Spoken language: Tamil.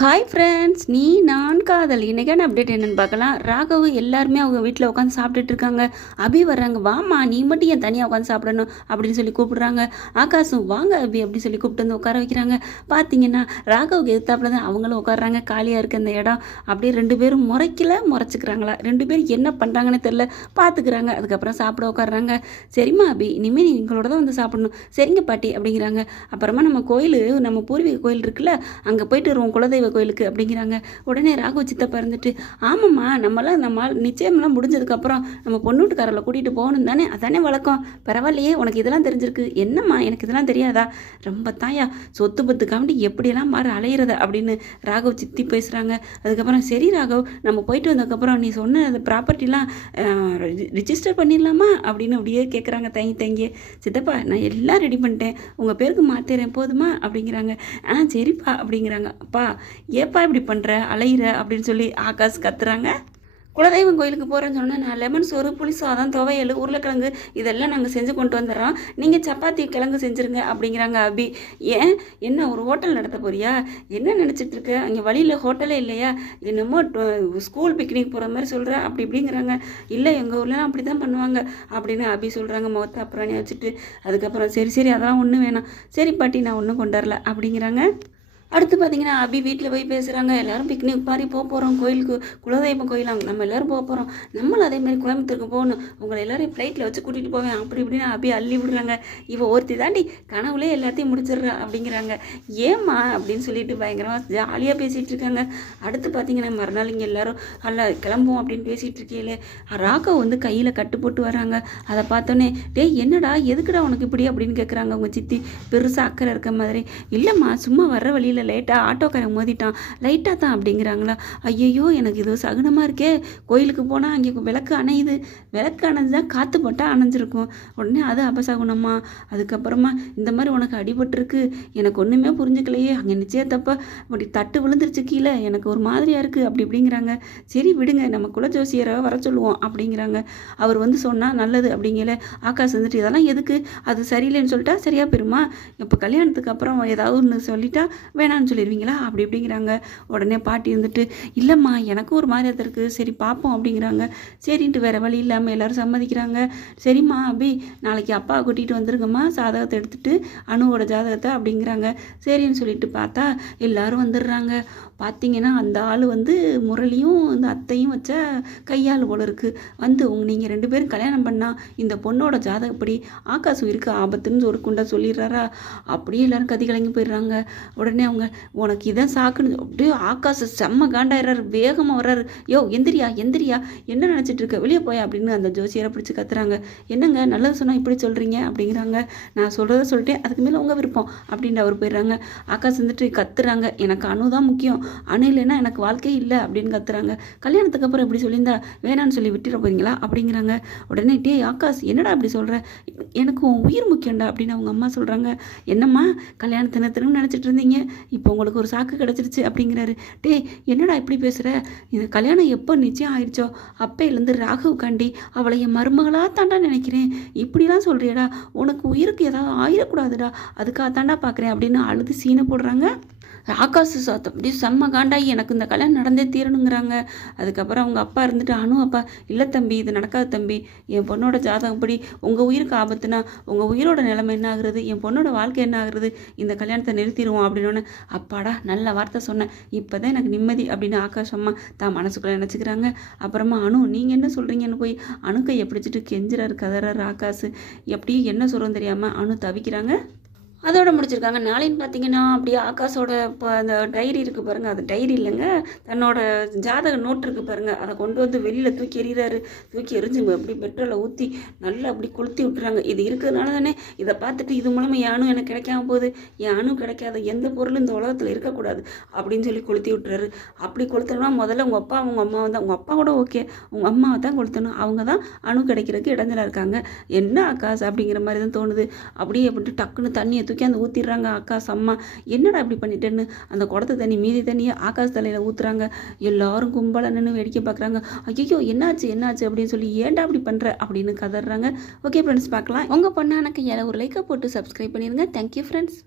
ஹாய் ஃப்ரெண்ட்ஸ், நான் காதல். இன்றைக்கான அப்டேட் என்னென்னு பார்க்கலாம். ராகவ் எல்லாருமே அவங்க வீட்டில் உட்காந்து சாப்பிட்டுட்டு இருக்காங்க. அபி வர்றாங்க. வாமா, நீ மட்டும் ஏன் தனியாக உட்காந்து சாப்பிடணும் அப்படின்னு சொல்லி கூப்பிடுறாங்க. ஆகாஷும் வாங்க அபி அப்படின்னு சொல்லி கூப்பிட்டு வந்து உட்கார வைக்கிறாங்க. பார்த்தீங்கன்னா ராகவுக்கு எதிர்த்தாப்புல தான் அவங்களும் உட்காடுறாங்க. காலியாக இருக்க அந்த இடம். அப்படியே ரெண்டு பேரும் முறைச்சிக்கிறாங்களா, ரெண்டு பேரும் என்ன பண்ணுறாங்கன்னு தெரில, பார்த்துக்கிறாங்க. அதுக்கப்புறம் சாப்பிட உட்காடுறாங்க. சரிம்மா அபி, இனிமேல் நீ எங்களோட தான் வந்து சாப்பிடணும். சரிங்க பாட்டி அப்படிங்கிறாங்க. அப்புறமா நம்ம பூர்வீக கோயில் இருக்குல்ல, அங்கே போயிட்டு வருவோம் குலதெய்வ கோயிலுக்கு அப்படிங்கிறாங்க. உடனே ராகவ சித்தப்பா இருந்துட்டு, ஆமாம்மா, நம்ம நிச்சயமெல்லாம் முடிஞ்சதுக்கப்புறம் நம்ம பொண்ணு வீட்டுக்காரர்களை கூட்டிகிட்டு போகணும் தானே, அதானே வழக்கம். பரவாயில்லையே, உனக்கு இதெல்லாம் தெரிஞ்சிருக்கு. என்னம்மா, எனக்கு இதெல்லாம் தெரியாதா? ரொம்ப தாயா, சொத்து பத்துக்காண்டி எப்படியெல்லாம் மாற அலையிறத அப்படின்னு ராகவ் சித்தி பேசுகிறாங்க. அதுக்கப்புறம் சரி ராகவ், நம்ம போயிட்டு வந்ததுக்கப்புறம் நீ சொன்ன அந்த ப்ராப்பர்ட்டிலாம் ரிஜிஸ்டர் பண்ணிடலாமா அப்படின்னு அப்படியே கேட்குறாங்க தங்கி. சித்தப்பா, நான் எல்லாம் ரெடி பண்ணிட்டேன், உங்கள் பேருக்கு மாற்றிடுறேன் போதுமா அப்படிங்கிறாங்க. சரிப்பா அப்படிங்கிறாங்க. அப்பா, ஏப்பா இப்படி பண்ணுற, அலையிற அப்படின்னு சொல்லி ஆகாஷ் கத்துறாங்க. குலதெய்வம் கோயிலுக்கு போகிறேன்னு சொன்னால் நான் லெமன் சோறு, புளி சாதம், துவையல், உருளைக்கிழங்கு இதெல்லாம் நாங்கள் செஞ்சு கொண்டு வந்துடுறோம், நீங்கள் சப்பாத்தி கிழங்கு செஞ்சுருங்க அப்படிங்கிறாங்க அபி. ஏன், என்ன ஒரு ஹோட்டல் நடத்த போறியா? என்ன நினச்சிட்ருக்க? அங்கே வழியில் ஹோட்டலே இல்லையா? என்னமோ ஸ்கூல் பிக்னிக் போகிற மாதிரி சொல்கிற அப்படி இப்படிங்கிறாங்க. இல்லை, எங்கள் ஊர்லாம் அப்படி தான் பண்ணுவாங்க அப்படின்னு அபி சொல்கிறாங்க, முகத்தை அப்புறம் வச்சுட்டு. அதுக்கப்புறம் சரி அதெல்லாம் ஒன்றும் வேணாம், சரி பாட்டி, நான் ஒன்றும் கொண்டு வரல அப்படிங்கிறாங்க. அடுத்து பார்த்தீங்கன்னா அபி வீட்டில் போய் பேசுகிறாங்க. எல்லோரும் பிக்னிக் மாதிரி போகிறோம் கோயிலுக்கு, குலதெய்வம் கோயிலாங்க, நம்ம எல்லோரும் போகிறோம், நம்மளும் அதேமாதிரி கோயம்புத்தூருக்கு போகணும், உங்களை எல்லோரும் ஃப்ளைட்டில் வச்சு கூட்டிகிட்டு போவேன் அப்படி இப்படின்னு அபி அள்ளி விடுறாங்க. இவ ஒருத்தி தாண்டி கனவுலே எல்லாத்தையும் முடிச்சிடுறா அப்படிங்கிறாங்க. ஏம்மா அப்படின்னு சொல்லிட்டு பயங்கரமாக ஜாலியாக பேசிகிட்டு இருக்காங்க. அடுத்து பார்த்தீங்கன்னா மறுநாள் இங்கே எல்லோரும் கிளம்புவோம் அப்படின்னு பேசிகிட்டு இருக்கையிலே ராகவ் வந்து கையில் கட்டு போட்டு வராங்க. அதை பார்த்தோன்னே, டேய் என்னடா, எதுக்குடா உனக்கு இப்படி அப்படின்னு கேட்குறாங்க அவங்க சித்தி பெருசாக அக்கறை இருக்க மாதிரி. இல்லைம்மா, சும்மா வர்ற வழியில் லேட்டாக ஆட்டோக்காரன் மோதிட்டான், லைட்டாக தான் அப்படிங்கிறாங்களா. ஐயையோ, எனக்கு இது சகுனமாக இருக்கே, கோயிலுக்கு போனால் அங்கே விளக்கு அணையுது, விளக்கு அணைஞ்சு தான் காற்று போட்டால் அணைஞ்சிருக்கும், உடனே அது அபசகுனமா. அதுக்கப்புறமா இந்த மாதிரி உனக்கு அடிபட்டிருக்கு, எனக்கு ஒன்றுமே புரிஞ்சுக்கலையே, அங்கே நிச்சயத்தப்ப அப்படி தட்டு விழுந்துருச்சு கீழே, எனக்கு ஒரு மாதிரியாக இருக்குது அப்படி இப்படிங்கிறாங்க. சரி விடுங்க, நம்ம குலஜோசியரை வர சொல்லுவோம் அப்படிங்கிறாங்க. அவர் வந்து சொன்னால் நல்லது அப்படிங்கல. ஆகாஷ் வந்துட்டு இதெல்லாம் எதுக்கு, அது சரியில்லைன்னு சொல்லிட்டா சரியாக போயிருமா, இப்போ கல்யாணத்துக்கு அப்புறம் ஏதாவது ஒன்று சொல்லிட்டா வேணான்னு சொல்லிடுவீங்களா அப்படி இப்படிங்கிறாங்க. உடனே பாட்டி இருந்துட்டு, இல்லைம்மா, எனக்கும் ஒரு மாதிரி இருக்குது, சரி பார்ப்போம் அப்படிங்கிறாங்க. சரின்ட்டு வேறு வழி இல்லாமல் எல்லோரும் சம்மதிக்கிறாங்க. சரிம்மா அபி, நாளைக்கு அப்பா கூட்டிகிட்டு வந்துருங்கம்மா, ஜாதகத்தை எடுத்துகிட்டு அணுவோட ஜாதகத்தை அப்படிங்கிறாங்க. சரின்னு சொல்லிட்டு பார்த்தா எல்லோரும் வந்துடுறாங்க. பார்த்தீங்கன்னா அந்த ஆள் வந்து முரளியும் இந்த அத்தையும் வச்ச கையாள் போல இருக்குது. வந்து நீங்கள் ரெண்டு பேரும் கல்யாணம் பண்ணால் இந்த பொண்ணோட ஜாதகப்படி ஆகாஷ் உயிருக்கு ஆபத்துன்னு ஒரு குண்டா சொல்லிடுறாரா. அப்படியே எல்லோரும் கதி கலங்கி போயிடுறாங்க. உடனே அவங்க, உனக்கு இதான் சாக்குன்னு அப்படியே ஆகாஷ் செம்ம காண்டாயிடுறாரு, வேகமாக வர்றாரு. யோ எந்திரியா என்ன நினச்சிட்டு இருக்க, வெளியே போயா அப்படின்னு அந்த ஜோசியரை பிடிச்சி கத்துறாங்க. என்னங்க நல்லது சொன்னால் இப்படி சொல்கிறீங்க அப்படிங்கிறாங்க. நான் சொல்கிறத சொல்லிட்டேன், அதுக்கு மேலே உங்கள் விருப்பம் அப்படின்ட்டு அவர் போயிடுறாங்க. ஆகாஷ் வந்துட்டு கத்துறாங்க, எனக்கு அணு தான் முக்கியம், அணு இல்லைன்னா எனக்கு வாழ்க்கையே இல்லை அப்படின்னு கத்துறாங்க. கல்யாணத்துக்கு அப்புறம் இப்படி சொல்லியிருந்தா வேணான்னு சொல்லி விட்டுற போறீங்களா அப்படிங்கிறாங்க. உடனே டே ஆகாஷ், என்னடா அப்படி சொல்கிற, எனக்கு உன் உயிர் முக்கியம்டா அப்படின்னு அவங்க அம்மா சொல்கிறாங்க. என்னம்மா, கல்யாணத்தை நிறுத்தணும்னு நினச்சிட்டு இருந்தீங்க, இப்போ உங்களுக்கு ஒரு சாக்கு கிடச்சிருச்சு அப்படிங்கிறாரு. டே என்னடா இப்படி பேசுகிற, இந்த கல்யாணம் எப்போ நிச்சயம் ஆயிடுச்சோ அப்பையிலேருந்து ராகவுக்காண்டி அவளை என் மருமகளாக தாண்டா நினைக்கிறேன், இப்படிலாம் சொல்கிறியடா, உனக்கு உயிருக்கு ஏதாவது ஆயிடக்கூடாதுடா, அதுக்காக தாண்டா பார்க்குறேன் அப்படின்னு அழுது சீனை போடுறாங்க. ஆகாசு சாத்தம் அப்படி செம்ம காண்டாகி எனக்கு இந்த கல்யாணம் நடந்தே தீரணுங்கிறாங்க. அதுக்கப்புறம் அவங்க அப்பா இருந்துட்டு, அப்பா இல்லை தம்பி, இது நடக்காது தம்பி, என் பொண்ணோட ஜாதகப்படி உங்கள் உயிருக்கு ஆபத்துனா உங்கள் உயிரோட நிலைமை என்ன ஆகுறது, என் பொண்ணோட வாழ்க்கை என்ன ஆகுறது, இந்த கல்யாணத்தை நிறுத்திடுவோம் அப்படின்னு. அப்பாடா நல்ல வார்த்தை சொன்னேன், இப்போ தான் எனக்கு நிம்மதி அப்படின்னு ஆகாஷ் அம்மா தான் மனசுக்குள்ளே நினச்சிக்கிறாங்க. அப்புறமா நீங்கள் என்ன சொல்கிறீங்கன்னு போய் கையை பிடிச்சிட்டு கெஞ்சுறாரு, கதறாரு ஆகாஷ். எப்படி என்ன சொல்கிறோன்னு தெரியாமல் தவிக்கிறாங்க. அதோட முடிச்சிருக்காங்க. நாளைன்னு பார்த்தீங்கன்னா அப்படியே ஆகாஷோட இப்போ அந்த டைரி இருக்குது பாருங்கள், அது டைரி இல்லைங்க, தன்னோட ஜாதக நோட் இருக்குது பாருங்கள், அதை கொண்டு வந்து வெளியில் தூக்கி எறிகிறாரு. தூக்கி எரிஞ்சுங்க அப்படி பெட்ரோலை ஊற்றி நல்லா அப்படி கொளுத்தி விட்டுறாங்க. இது இருக்கிறதுனால தானே இதை பார்த்துட்டு இது மூலமாக என் அணு எனக்கு கிடைக்காம போகுது, என் அணு கிடைக்காத எந்த பொருளும் இந்த உலகத்தில் இருக்கக்கூடாது அப்படின்னு சொல்லி கொளுத்தி விட்டுறாரு. அப்படி கொளுத்தணும்னா முதல்ல உங்கள் அப்பா உங்கள் அம்மா தான், உங்கள் அப்பா கூட ஓகே, உங்கள் அம்மாவை தான் கொளுத்தணும், அவங்க தான் அணு கிடைக்கிறதுக்கு இடைஞ்சலாக இருக்காங்க. என்ன ஆகாஷ் அப்படிங்கிற மாதிரி தான் தோணுது. அப்படியே அப்படின்ட்டு டக்குன்னு தண்ணியை தூக்கி அந்த ஊற்றிடுறாங்க. ஆகாஷ் அம்மா, என்னடா இப்படி பண்ணிட்டேன்னு அந்த குடத்து தண்ணி மீதி தண்ணியை ஆகாஷ் தலையில் ஊற்றுறாங்க. எல்லாரும் கும்பலாக நின்று வேடிக்கை பார்க்குறாங்க. ஐயோ என்னாச்சு அப்படின்னு சொல்லி, ஏன்டா அப்படி பண்ணுற அப்படின்னு கதறாங்க. ஓகே ஃப்ரெண்ட்ஸ், பார்க்கலாம். உங்கள் பொண்ணான கையால் ஒரு லைக்கை போட்டு சப்ஸ்கிரைப் பண்ணிடுங்க. Thank you friends.